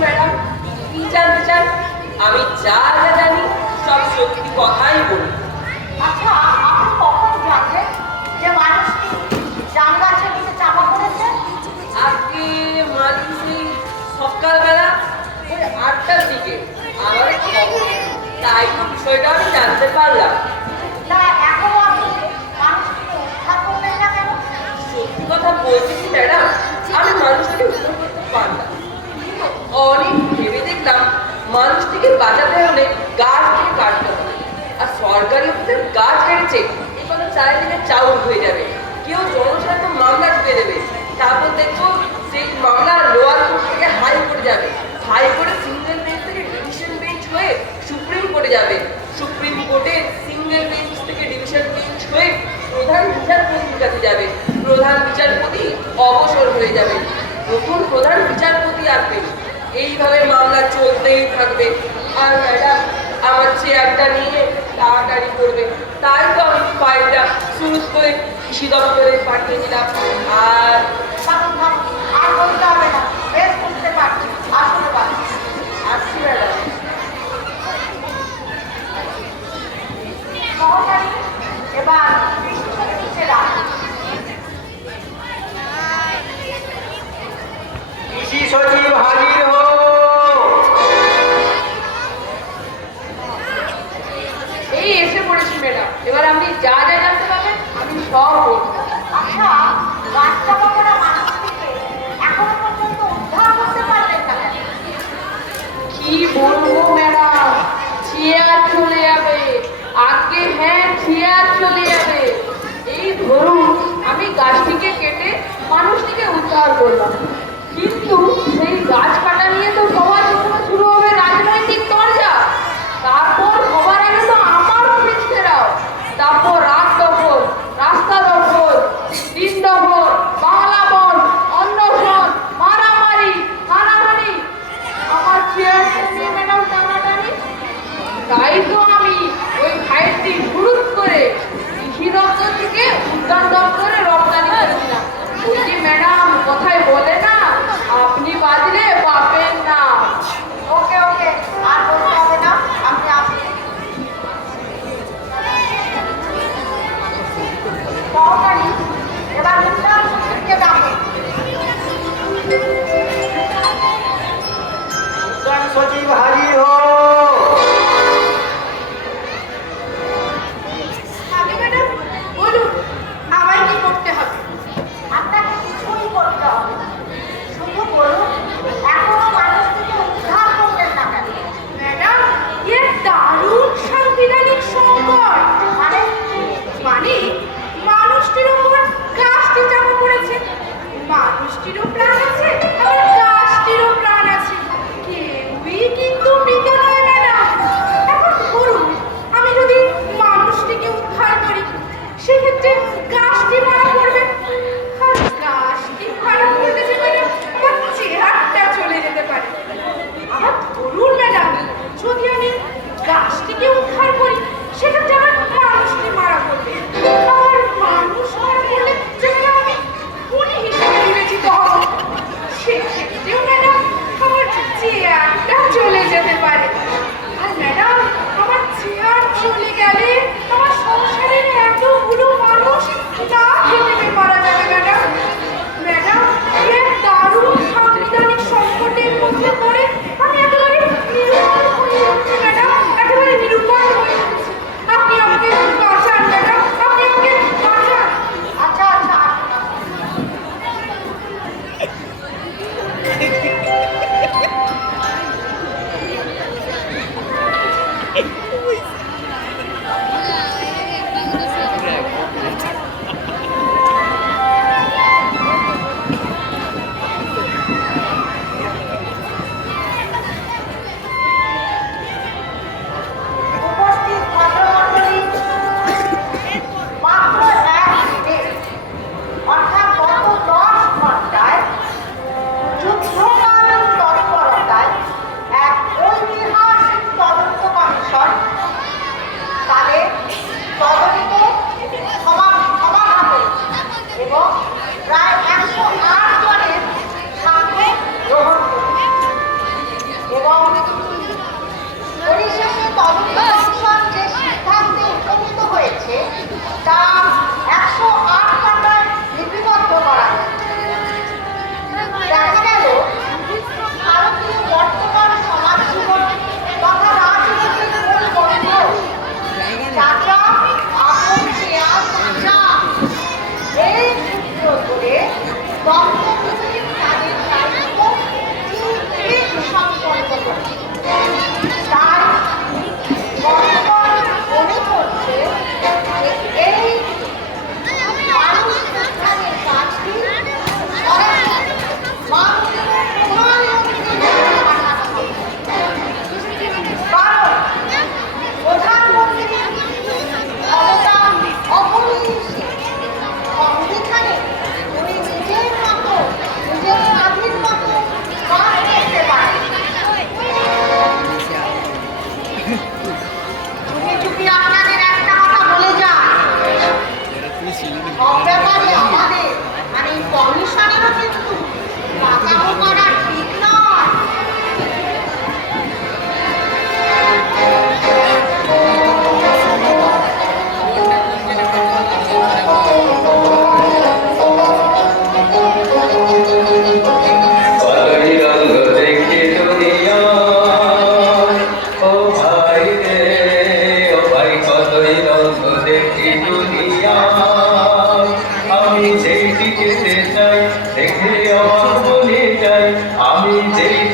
Madam কি জানতে চান আমি যা যা জানি সব সত্যি কথাই বলি। আচ্ছা আপনি কখন জানলেন যে মানুষটি জাম গাছের নিচে চাপা পড়েছে? আজকে মাঝে সেই সকালবেলা ওই আটটার দিকে আমার খবর। তাই বিষয়টা আমি জানতে পারলাম তা এখনও আপনি মানুষটিকে উদ্ধার করলেন না কেন সত্যি কথা বলছি কি, ম্যাডাম? আমি মানুষটাকে উদ্ধার করতে পারলাম অনেক ভেবে দেখলাম মানুষটিকে বাঁচাতে হলে গাছ থেকে কাটতে হবে। আর সরকারি অফিসের গাছ কেটেছে এই কথা চারিদিকে চাউল হয়ে যাবে। কেউ জনস্বার্থ মামলা ঢুকে দেবে। তারপর দেখব সেই মামলা লোয়ার কোর্ট থেকে হাই কোর্টে যাবে। হাই কোর্টে সিঙ্গেল বেঞ্চ থেকে ডিভিশন বেঞ্চ হয়ে সুপ্রিম কোর্টে যাবে। সুপ্রিম কোর্টে সিঙ্গেল বেঞ্চ থেকে ডিভিশন বেঞ্চ হয়ে প্রধান বিচারপতির কাছে যাবে। প্রধান বিচারপতি অবসর হয়ে যাবে। নতুন প্রধান বিচারপতি আসবে এইভাবে মামলা চলতেই থাকবে। আর ম্যাডাম আমার চেয়ারটা নিয়ে তাড়াতাড়ি করবে। তাই তো আমি ফাইলটা শুরু করে কৃষি দপ্তরে পাঠিয়ে দিলাম। আর বলতে হবে না। বেশ বুঝতে পারছি। এবার আসছি ম্যাডাম। সহকারী এবার যে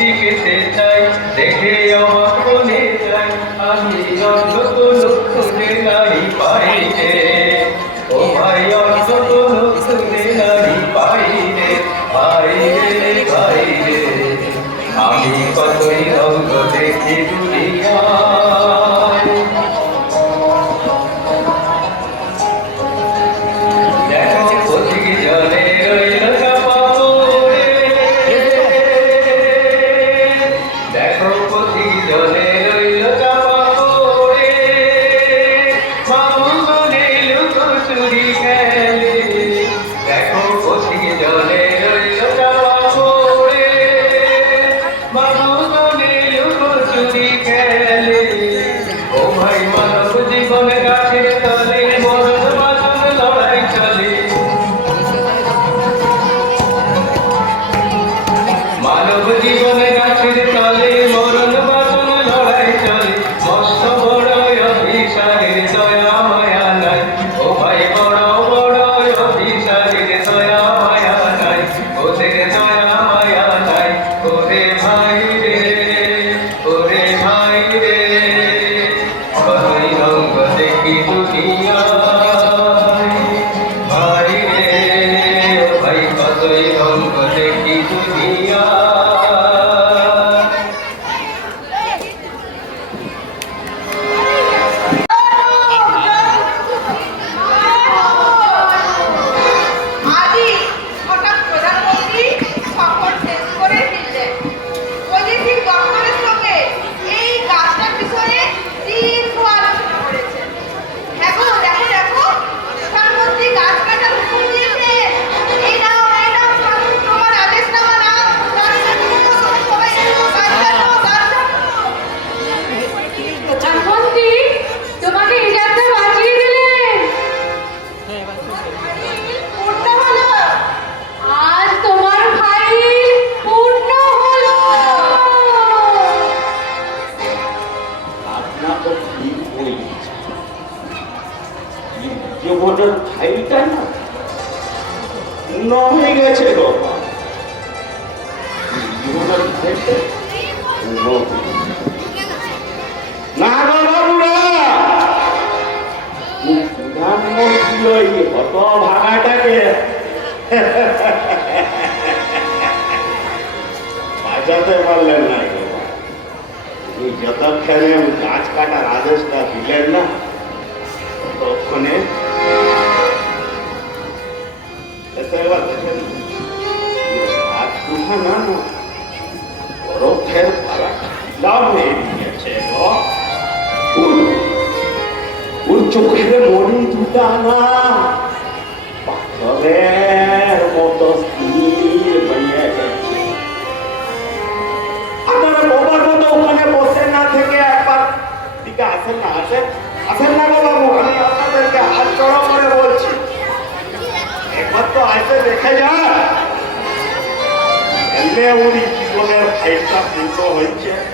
জন্মছিল এই হত ভাঙাটাকে বাঁচাতে পারলেন না উনি যতক্ষণে গাছ কাটার আদেশটা দিলেন না ততক্ষণে একবার দেখেন হাত উঠা না বরফের পালা লাভ নেই চোখে মনি দুটানা। পাথরের মতো স্থির হয়ে বসে না থেকে একবার। দিকে আসেন না আসেন। না আপনাদেরকে হাত চড়া করে বলছি। এবার তো আসে, দেখা যায় এমনি উনি জীবনের ফাইলটা পূর্ণ হয়েছে।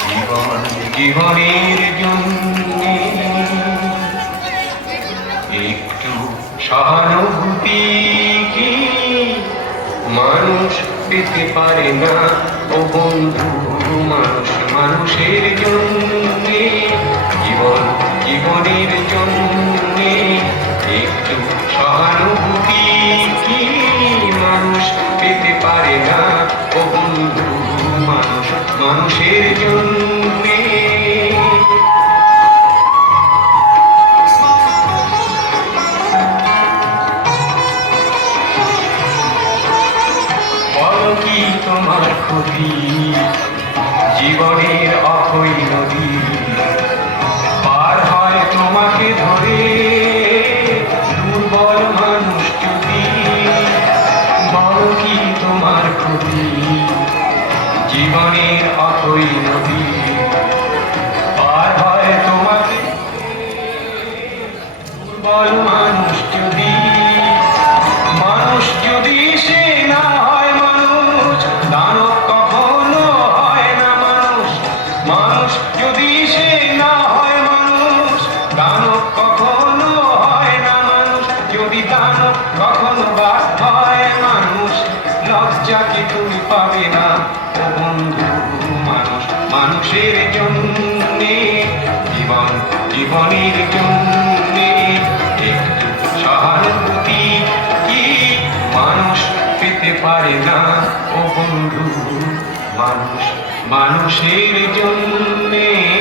জীবন জীবনের জন্য একটু সহানুভূতি কি? মানুষ পেতে পারে না। ও বন্ধু তোমার জীবনের অথই নদী পার হয় তোমাকে তুমি পাবে না। ও বন্ধু, মানুষ, মানুষের জীবন, জীবনের জন্যে, একটু সহানুভূতি কি মানুষ পেতে পারে না? ও বন্ধু, মানুষ, মানুষের জন্যে